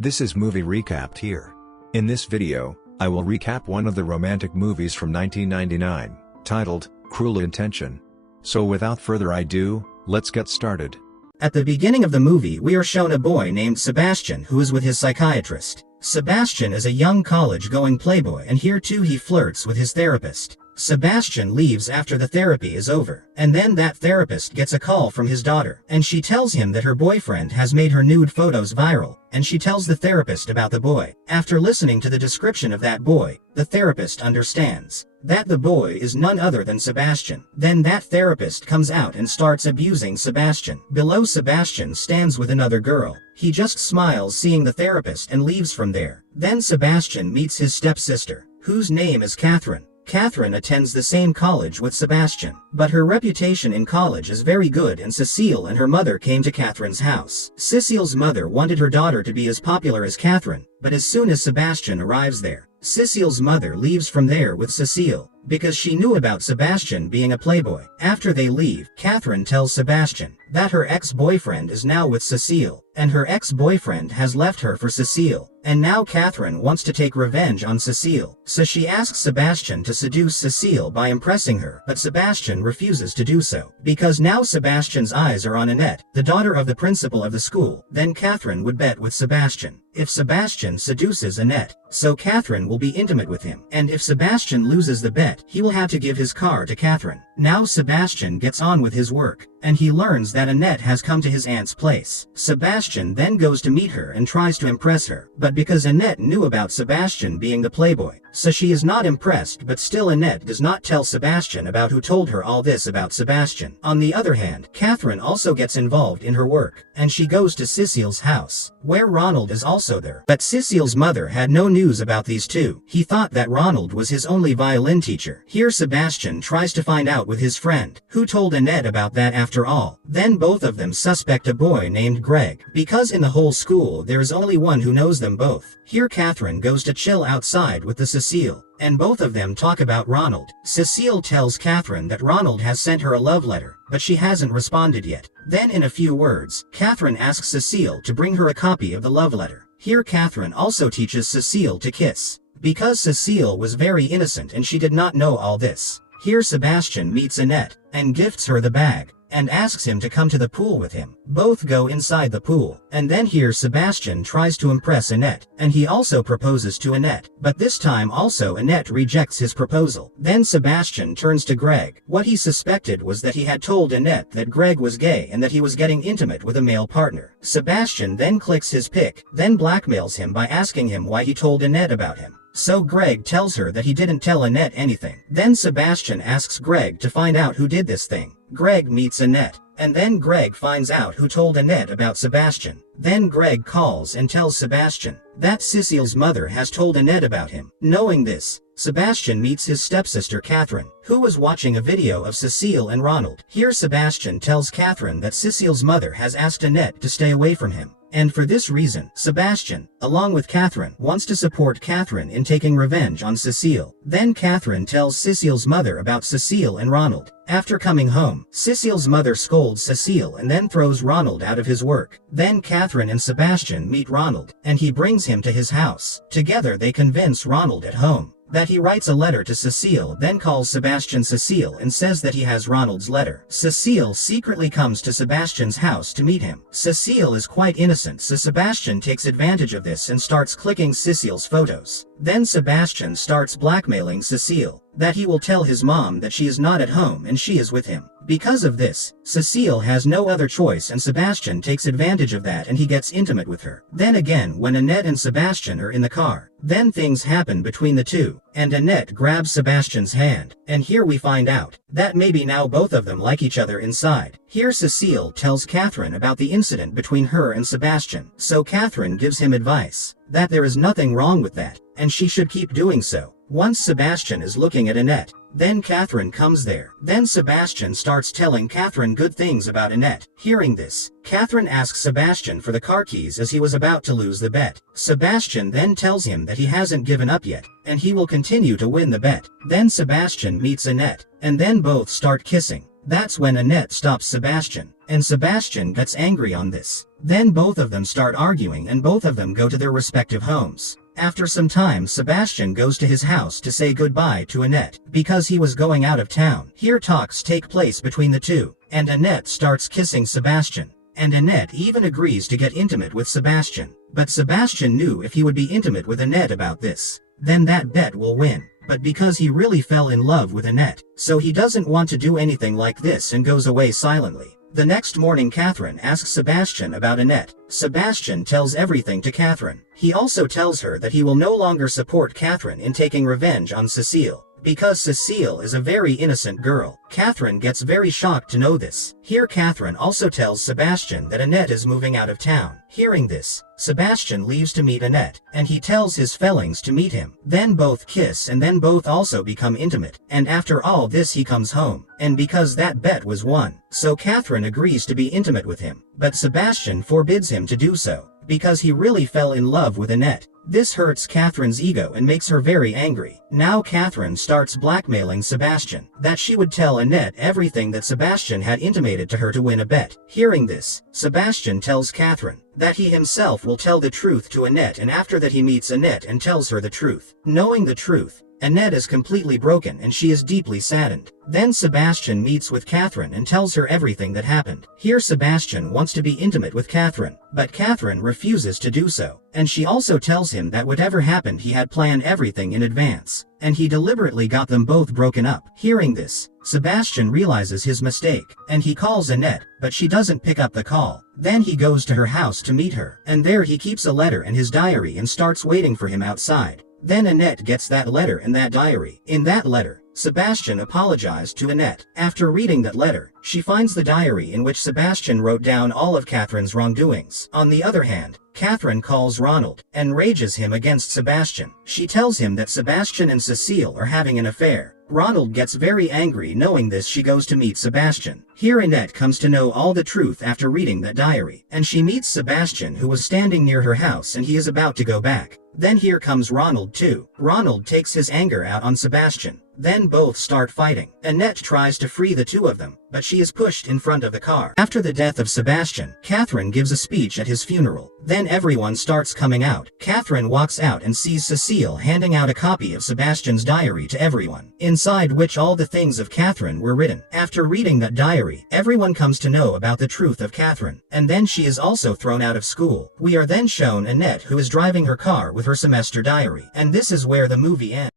This is movie recapped here. In this video, I will recap one of the romantic movies from 1999, titled, Cruel Intention. So without further ado, let's get started. At the beginning of the movie we are shown a boy named Sebastian who is with his psychiatrist. Sebastian is a young college-going playboy, and here too he flirts with his therapist. Sebastian leaves after the therapy is over, and then that therapist gets a call from his daughter, and she tells him that her boyfriend has made her nude photos viral, and she tells the therapist about the boy. After listening to the description of that boy, the therapist understands that the boy is none other than Sebastian. Then that therapist comes out and starts abusing Sebastian. Below, Sebastian stands with another girl. He just smiles seeing the therapist and leaves from there. Then Sebastian meets his stepsister, whose name is Catherine. Catherine attends the same college with Sebastian, but her reputation in college is very good, and Cecile and her mother came to Catherine's house. Cecile's mother wanted her daughter to be as popular as Catherine, but as soon as Sebastian arrives there, Cecile's mother leaves from there with Cecile, because she knew about Sebastian being a playboy. After they leave, Catherine tells Sebastian that her ex-boyfriend is now with Cecile, and her ex-boyfriend has left her for Cecile, and now Catherine wants to take revenge on Cecile. So she asks Sebastian to seduce Cecile by impressing her, but Sebastian refuses to do so, because now Sebastian's eyes are on Annette, the daughter of the principal of the school. Then Catherine would bet with Sebastian if Sebastian seduces Annette, so Catherine will be intimate with him, and if Sebastian loses the bet, he will have to give his car to Catherine. Now Sebastian gets on with his work, and he learns that Annette has come to his aunt's place. Sebastian then goes to meet her and tries to impress her, but because Annette knew about Sebastian being the playboy, so she is not impressed. But still, Annette does not tell Sebastian about who told her all this about Sebastian. On the other hand, Catherine also gets involved in her work, and she goes to Cecile's house, where Ronald is also there. But Cecile's mother had no news about these two. He thought that Ronald was his only violin teacher. Here Sebastian tries to find out with his friend, who told Annette about that after all. Then both of them suspect a boy named Greg, because in the whole school there is only one who knows them both. Here Catherine goes to chill outside with the Cecile, and both of them talk about Ronald. Cecile tells Catherine that Ronald has sent her a love letter, but she hasn't responded yet. Then in a few words, Catherine asks Cecile to bring her a copy of the love letter. Here Catherine also teaches Cecile to kiss, because Cecile was very innocent and she did not know all this. Here Sebastian meets Annette, and gifts her the bag, and asks him to come to the pool with him. Both go inside the pool, and then here Sebastian tries to impress Annette, and he also proposes to Annette, but this time also Annette rejects his proposal. Then Sebastian turns to Greg. What he suspected was that he had told Annette that Greg was gay and that he was getting intimate with a male partner. Sebastian then clicks his pic, then blackmails him by asking him why he told Annette about him. So Greg tells her that he didn't tell Annette anything. Then Sebastian asks Greg to find out who did this thing. Greg meets Annette, and then Greg finds out who told Annette about Sebastian. Then Greg calls and tells Sebastian that Cecile's mother has told Annette about him. Knowing this, Sebastian meets his stepsister Catherine, who was watching a video of Cecile and Ronald. Here Sebastian tells Catherine that Cecile's mother has asked Annette to stay away from him. And for this reason, Sebastian, along with Catherine, wants to support Catherine in taking revenge on Cecile. Then Catherine tells Cecile's mother about Cecile and Ronald. After coming home, Cecile's mother scolds Cecile and then throws Ronald out of his work. Then Catherine and Sebastian meet Ronald, and he brings him to his house. Together they convince Ronald at home that he writes a letter to Cecile, then calls Sebastian Cecile and says that he has Ronald's letter. Cecile secretly comes to Sebastian's house to meet him. Cecile is quite innocent, so Sebastian takes advantage of this and starts clicking Cecile's photos. Then Sebastian starts blackmailing Cecile that he will tell his mom that she is not at home and she is with him. Because of this, Cecile has no other choice, and Sebastian takes advantage of that and he gets intimate with her. Then again, when Annette and Sebastian are in the car, then things happen between the two, and Annette grabs Sebastian's hand, and here we find out that maybe now both of them like each other inside. Here Cecile tells Catherine about the incident between her and Sebastian, so Catherine gives him advice that there is nothing wrong with that, and she should keep doing so. Once Sebastian is looking at Annette, then Catherine comes there. Then Sebastian starts telling Catherine good things about Annette. Hearing this, Catherine asks Sebastian for the car keys as he was about to lose the bet. Sebastian then tells him that he hasn't given up yet, and he will continue to win the bet. Then Sebastian meets Annette, and then both start kissing. That's when Annette stops Sebastian, and Sebastian gets angry on this. Then both of them start arguing and both of them go to their respective homes. After some time, Sebastian goes to his house to say goodbye to Annette, because he was going out of town. Here talks take place between the two, and Annette starts kissing Sebastian. And Annette even agrees to get intimate with Sebastian. But Sebastian knew if he would be intimate with Annette about this, then that bet will win. But because he really fell in love with Annette, so he doesn't want to do anything like this and goes away silently. The next morning, Catherine asks Sebastian about Annette. Sebastian tells everything to Catherine. He also tells her that he will no longer support Catherine in taking revenge on Cecile, because Cecile is a very innocent girl. Catherine gets very shocked to know this. Here Catherine also tells Sebastian that Annette is moving out of town. Hearing this, Sebastian leaves to meet Annette, and he tells his fellows to meet him. Then both kiss and then both also become intimate, and after all this he comes home, and because that bet was won, so Catherine agrees to be intimate with him, but Sebastian forbids him to do so, because he really fell in love with Annette. This hurts Catherine's ego and makes her very angry. Now Catherine starts blackmailing Sebastian, that she would tell Annette everything that Sebastian had intimated to her to win a bet. Hearing this, Sebastian tells Catherine that he himself will tell the truth to Annette, and after that he meets Annette and tells her the truth. Knowing the truth, Annette is completely broken and she is deeply saddened. Then Sebastian meets with Catherine and tells her everything that happened. Here Sebastian wants to be intimate with Catherine, but Catherine refuses to do so, and she also tells him that whatever happened he had planned everything in advance, and he deliberately got them both broken up. Hearing this, Sebastian realizes his mistake, and he calls Annette, but she doesn't pick up the call. Then he goes to her house to meet her, and there he keeps a letter and his diary and starts waiting for him outside. Then Annette gets that letter and that diary. In that letter, Sebastian apologized to Annette. After reading that letter, she finds the diary in which Sebastian wrote down all of Catherine's wrongdoings. On the other hand, Catherine calls Ronald and rages him against Sebastian. She tells him that Sebastian and Cecile are having an affair. Ronald gets very angry. Knowing this, she goes to meet Sebastian. Here Annette comes to know all the truth after reading that diary, and she meets Sebastian, who was standing near her house, and he is about to go back. Then here comes Ronald too. Ronald takes his anger out on Sebastian. Then both start fighting. Annette tries to free the two of them, but she is pushed in front of the car. After the death of Sebastian, Catherine gives a speech at his funeral. Then everyone starts coming out. Catherine walks out and sees Cecile handing out a copy of Sebastian's diary to everyone, inside which all the things of Catherine were written. After reading that diary, everyone comes to know about the truth of Catherine, and then she is also thrown out of school. We are then shown Annette, who is driving her car with her semester diary, and this is where the movie ends.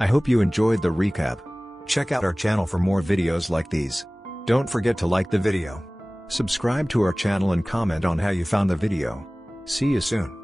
I hope you enjoyed the recap. Check out our channel for more videos like these. Don't forget to like the video. Subscribe to our channel and comment on how you found the video. See you soon.